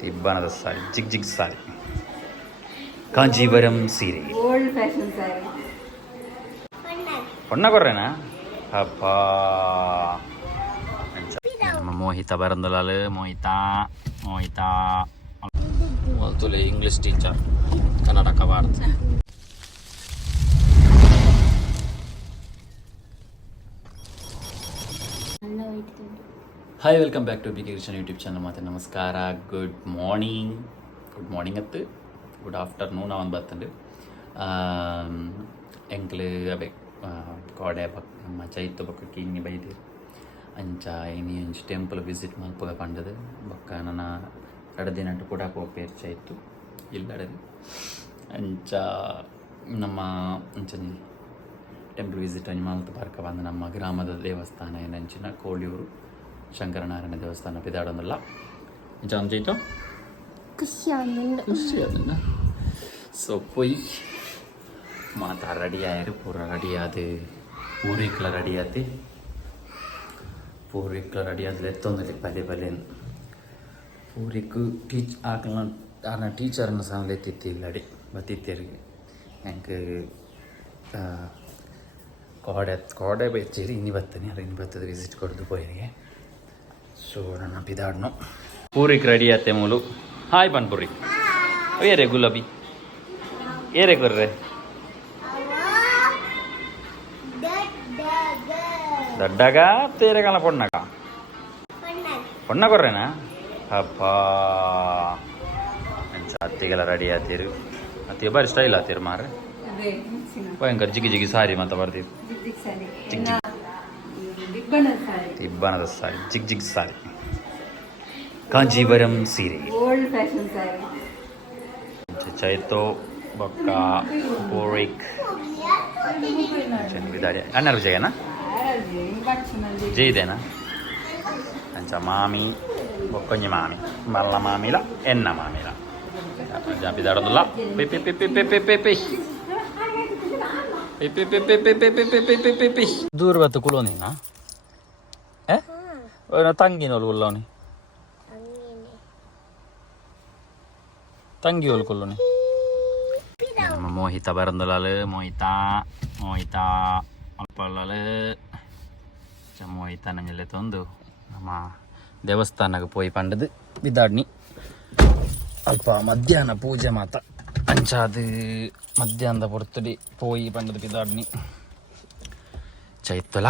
ತಿಬ್ಬಣದ ಸಾರಿ, ಜಿಗ್ ಜಿಗ್ ಸಾರಿ, ಕಾಂಜೀವರಂ ಸೀರೆ, old fashion ಸಾರಿ. ಹೊಣ್ಣ ಕೊರ್ರೇನಾ ಅಪ್ಪ ನಮ್ಮ ಮೋಹಿತ ಬರಂದಲಾಲು ಮೋಹಿತ ಇಂಗ್ಲಿಷ್ ಟೀಚರ್ ಕನ್ನಡ ಕಬಾರ್ದು. Hi, welcome back to BK kitchen YouTube channel. ಮತ್ತು ನಮಸ್ಕಾರ. ಗುಡ್ ಮಾರ್ನಿಂಗ್ ಅತ್ತು ಗುಡ್ ಆಫ್ಟರ್ನೂನ್ ಅವನು ಬರ್ತಂಡು ಎಂಕ್ಲು ಅಬೆ ಕೋಡೆ ಪಕ್ಕ ನಮ್ಮ ಚೈತು ಪಕ್ಕ ಕಿನ್ನಿ ಬೈದಿರು ಅಂಚ ಇನಿ ಒಂಚು ಟೆಂಪಲ್ ವಿಸಿಟ್ ಮಲ್ಪಗ ಪಂಡದು ಬೊಕ್ಕ ನನ್ನ 2 ದಿನ ಕೂಡ ಪೋಪೇರು ಚೈತು ಇಲ್ಲಡದು ಅಂಚ ನಮ್ಮ ಅಂಚನಿ ಟೆಂಪಲ್ ವಿಸಿಟ್ ಅಂಚ ಮಲ್ತು ಬರ್ಕ ಬಂದು ನಮ್ಮ ಗ್ರಾಮದ ದೇವಸ್ಥಾನ ಏನಂಚಿನ ಕೋಳಿಯೂರು ಶಂಕರನಾರಾಯಣ ದೇವಸ್ಥಾನ ಪಿದಾಡೋದಲ್ಲ ಅಂಚ ಅಂಚೈತು ಖುಷಿ ಅದನ್ನ. ಸೊ ಪೊಯ್ ಮಾತಾ ರೆಡಿ ಆಯ್ರು, ಪೂರ ರೆಡಿ ಆದ ಪೂರಿಕ್ಲ ರೆಡಿ ಆತಿ. ಪೂರಿಕ್ಲ ರೆಡಿ ಆದ್ರೆ ಎತ್ತೊಂದಲ್ಲಿ ಪಲ್ಯ ಪೂರಿಕ್ಕು ಆನ ಟೀಚರ್ನ ಸಾಂಗ್ಲೆ ಎತ್ತಿತ್ತಿಲ್ಲಡಿ ಬತ್ತಿತ್ತೇರಿಗೆ ಹೆಂಗೆ ಕೋಡೆ ಬೆಚ್ಚೇರಿ ಇನ್ನಿ ಬತ್ತಾನೆ ಅಲ್ಲ ಇನ್ನು ಬರ್ತದೆ ವಿಸಿಟ್ ಕೊಡೋದು ಪೋಯರಿಗೆ. ಸೊ ನನ್ನ ಪಿದಾಡ್ನು ಪೂರಿಕ್ ರೆಡಿ ಆತೆ ಮೂಲು. ಹಾಯ್ ಪನ್ಪುರಿ ಏರೆ ಗುಲಾಬಿ ಏರೆ ಕೊರ್ರೆ ದಡ್ಡಗ ತೇರೆ ಕಾಲ ಪೊಣ್ಣ ಕೊರ್ರೇನಾ ಅಪ್ಪ ಅಂಚ ಅತ್ತಿಗೆಲ್ಲ ರೆಡಿ ಆತೀರು. ಅತ್ತಿಗೆ ಬಾರಿ ಸ್ಟೈಲ್ ಆತೀರು ಮಾರೆ, ಭಯಂಕರ ಜಿಗಿ ಜಿಗಿ ಸಾರಿ ಮಾತ ಬರ್ತೀರಿ. ತಿಬ್ಬಣದ ಸಾರಿ, ಜಿಗ್ ಜಿಗ್ ಸಾರಿ, ಕಾಂಜೀವರಂ ಸೀರೆ, ಓಲ್ಡ್ ಫ್ಯಾಷನ್ ಸಾರಿ. ಚೈತೋ ಬೊಕ್ಕ ಪೂರಿಕ್ ವಿದಾಡಿ ಅಣ್ಣರ ವಿಜಯನಾ ಜೈದೇನಾ ಅಂಚ ಮಾಮಿ ಬೊಕ್ಕೊಂಜಿ ಮಾಮಿ ಮಲ್ಲ ಮಾಮಿಲ ಎನ್ನ ಮಾಮಿಲ ಪಿದಾಡೋದಿಲ್ಲ. ದೂರ ಬತ್ತು ಕುಲೋನಿನ ತಂಗಿನೋಲು ಉಲ್ಲವನಿ ತಂಗಿ ಹೋಲ್ ಕುಲ್ಲೋನಿ. ನಮ್ಮ ಮೋಹಿತ ಬರಂದಲಾಲು ಮೋಹಿತ ಅಲ್ಪಲ್ಲಾಲು ಮೋಹಿತ ನಂಜಲ್ಲೆ ತಂದು ನಮ್ಮ ದೇವಸ್ಥಾನಕ್ಕೆ ಪೋಯಿ ಪಂಡದು ಬಿದ್ದಾಡ್ನಿ ಅಲ್ಪ ಮಧ್ಯಾಹ್ನ ಪೂಜೆ ಮಾತ ಅಂಚಾದು ಮಧ್ಯಾಹ್ನದ ಪೊರ್ತುಡಿ ಪೋಯಿ ಪಂಡದು ಬಿದ್ದಾಡ್ನಿ ಚೈತಲ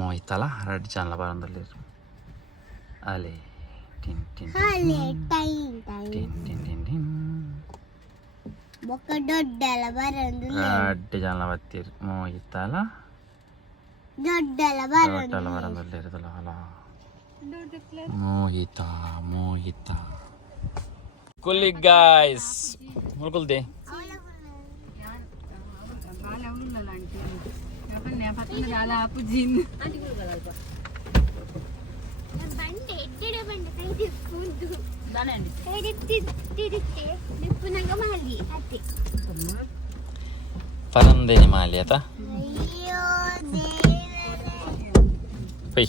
ಮೋಹಿತಲ 2 ಚಾನಲ ಬರಂದಲ್ಲಿ ಅಲೆ tin tin tin tin tin tin ದೊಡ್ಡ ಚಾನಲ ಬತ್ತೀರಿ ಮೋಹಿತಲ ದೊಡ್ಡಲ ಬರಂದಲ್ಲಿ ಇರೋದಲ್ಲ ಅಲ್ಲ ಮೋಹಿತ ಕುಲ್ಲಿ ಗಾಯ್ಸ್ ಮುಲ್ಕುಲ್ದೆ ಪರಂದೇನಿ ಮಾಲಿ ಆತ ಪೈ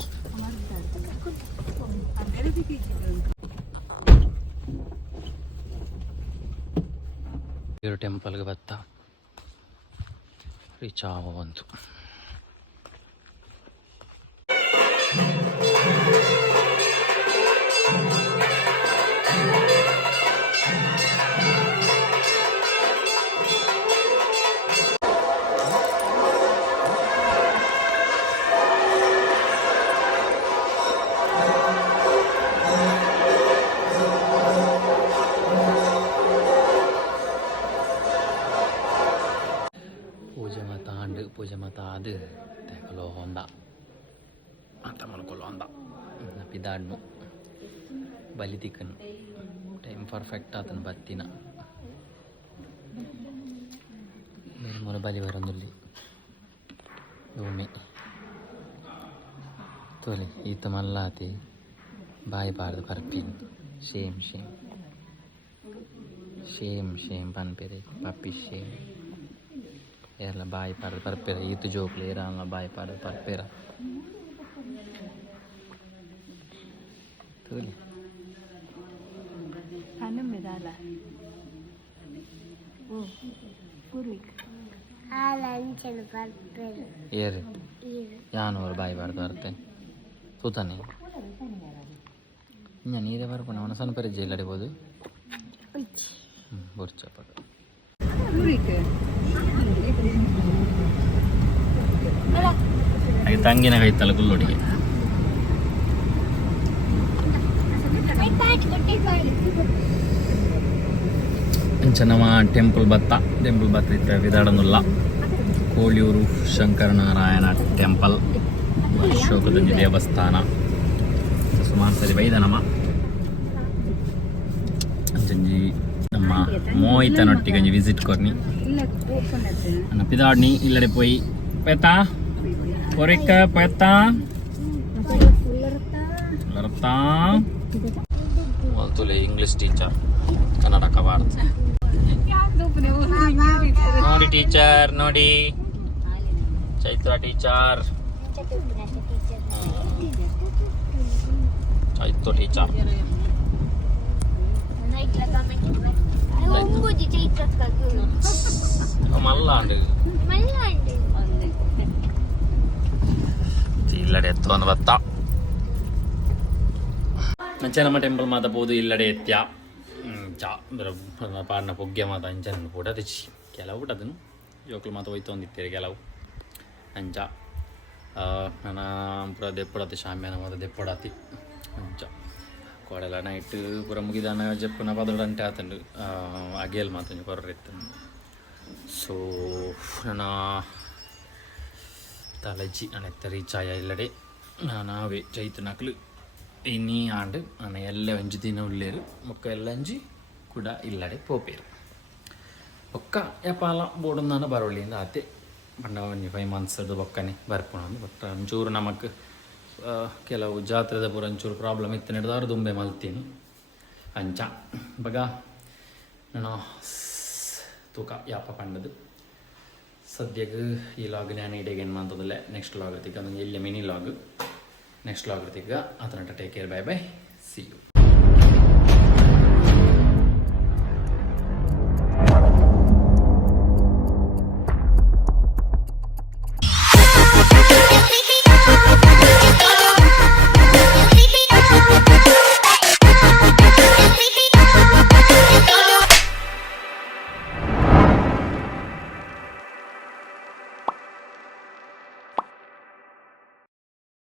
ಟೆಂಪಲ್ಗೆ ಬತ್ತ ರೀಚ್ ಆವ ಬಂತು. ಪೂಜೆ ಮಾತ ಅದು ತೆಗಲೋ ಹೊಂದ ಅಂತ ಮಲ್ಕೊಳ್ಳೋ ಹೊಂದ ಪಿದಾಡ್ನು ಬಲಿ ತಿಕ್ಕನು ಟೈಮ್ ಪರ್ಫೆಕ್ಟ್ ಆತನು ಬತ್ತಿನ ಮೂರು ಬಲಿ ಬರಂದಲ್ಲಿ ಭೂಮಿ ತೋಲಿ ಈತ ಮಲ್ಲಾತಿ ಬಾಯಿ ಬಾರ್ದು ಪರ್ಪಿನ್ ಶೇಮ್ ಪನ್ಪೆರೆ ಪಪ್ಪಿ ಶೇಮ್ ಎಲ್ಲ ಬಾಯಿ ಪಾಡ್ದು ಪರ್ಪೆರ ಈತು ಜೋಕ್ಲಿ ಏರಲ್ಲ ಬಾಯಿ ಪಾಡ್ದು ಪರ್ಪೆರ ತೋಲಿ ಏರಿ ಯಾನೂರು ಬಾಯಿ ಬಾರ್ದು ಅರ್ತೆ ಸೂತಾನೆ ಇನ್ನು ನೀರೇ ಬರ್ಕೊಂಡು ಅವನ ಸಣ್ಣ ಪರಿಚಯ ಇಲ್ಲ ಅಡಿಬೋದು ಬೊರ್ಚಪ್ಪ ಹಾಗೆ ತಂಗಿನ ಕೈತಲ್ಲ ಗುಲ್ಲೊಡಿಗೆ ನಮ್ಮ ಟೆಂಪಲ್ ಬತ್ತ ಇತ್ತ ವಿದಾಡನುಲ್ಲ ಕೋಳಿಯೂರು ಶಂಕರನಾರಾಯಣ ಟೆಂಪಲ್ ಅಶೋಕದಂಜಿ ದೇವಸ್ಥಾನ ಸುಮಾರು ಸರಿ ಬೈದ ನಮ್ಮ ಅಂಚಂಜಿ ನಮ್ಮ ಮೋಹಿತನೊಟ್ಟಿಗೆ ವಿಸಿಟ್ ಕೊರ್ನಿ ನನ್ನ ಪಿದಾಡ್ನಿ ಇಲ್ಲಡೆ ಪೋಯಿ ಪೇತಾ ಪೊರಿಕ ಪೇತಾ ತುಲೆ ಇಂಗ್ಲಿಷ್ ಟೀಚರ್ ಕನ್ನಡ ಕಬಾರ್ದು ನೋಡಿ ಟೀಚರ್ ನೋಡಿ ಚೈತ್ರ ಟೀಚರ್ ಚೈತ್ರ ಟೀಚರ್ ಮಲ್ಲಾಂಡು ಇಲ್ಲಡೆ ಎತ್ತು ಒಂದು ಬತ್ತ ಅಂಚೆ ನಮ್ಮ ಟೆಂಪಲ್ ಮಾತ ಬೋದು ಇಲ್ಲಡೆ ಎತ್ಯ ಚಾ ಪಾಡಿನ ಪೊಗ್ಗೆ ಮಾತ ಅಂಚನ ಕೂಡ ರುಚಿ ಕೆಲವು ಊಟದನು ಜೋಕುಲು ಮಾತ ಹೋಯ್ತು ಒಂದಿತ್ತೇರಿ ಕೆಲವು ಅಂಚ ನನ್ನ ಪೂರ ದೆಪ್ಪಡತಿ ಶಾಮ್ಯಾನ ಮಾತ ದೆಪ್ಪಡತಿ ಅಂಚ ಕೋಡೆಲ್ಲ ನೈಟ್ ಪೂರ ಮುಗಿದಾನ ಜಪ್ಪನ ಪದೊಡಂಟೆ ಆತಂಡು ಅಗೇಲ್ ಮಾತ ಕೊರ್ರಿತ್ತು ಸೊ ನನ್ನ ತಲಜಿ ನನ್ನ ರೀಚ್ ಆಯ ಇಲ್ಲಡೆ ನಾವೇ ಚೈತು ನಕ್ಲು ಇನಿ ಆಂಡ್ ನಾನು ಎಲ್ಲ ಒಂಜಿ ದಿನ ಉಳ್ಳೇರು ಮೊಕ್ಕ ಎಲ್ಲ ಒಂಜಿ ಕೂಡ ಇಲ್ಲಡೆ ಪೋಪೇರು ಒಕ್ಕ ಎಪಾಲ ಬೋರ್ಡ್ ನಾನು ಬರೋಳಿಂದ ಆತೆ ಪಂಡ ಒಂಜಿ 5 months ಬೊಕ್ಕನೆ ಬರ್ಪುಣಂದು ಬಟ್ ಒಂಚೂರು ನಮಕ್ ಕೆಲವು ಜಾತ್ರೆದ ಪೂರ ಒಂಚೂರು ಪ್ರಾಬ್ಲಮ್ ಇತ್ತು ನಡೆದವ್ರು ದುಂಬೆ ಮಲ್ತೀನಿ ಅಂಚ ಬಗ ನಾನು ತೂಕ ಯಾಪ ಪಂಡದು ಸದ್ಯಕ್ಕೆ ಈ ಲಾಗ್ ನಾನು ಇಡೇಗೇನು ಮಾಡ್ತದಲ್ಲ ನೆಕ್ಸ್ಟ್ ಲಾಗ್ ಇರ್ತಿಗೆ ಅದೊಂದು ಎಲ್ಲಿ ಮಿನಿ ಲಾಗ್ ನೆಕ್ಸ್ಟ್ ಲಾಗ್ ಇರ್ತಿಗೆ ಅದನ್ನ take care bye see you